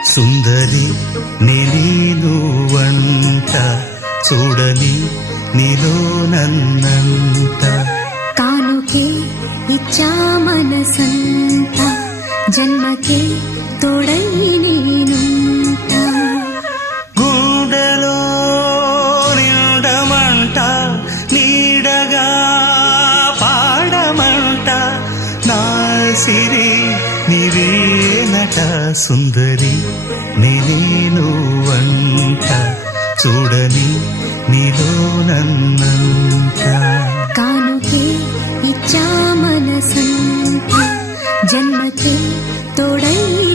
సుందరి నేను వంట చూడని నీలో నన్నంత కానుకే ఇచ్చా మనసంత జన్మకే తోడై నేనుంట గుండెలో నిండమంట నీడగా పాడమంట నా సిరి నీవేనట సుందరి నేను వంట చూడని నీలో నన్నంత కానుకే ఇచ్చా మనసంత జన్మకే తోడై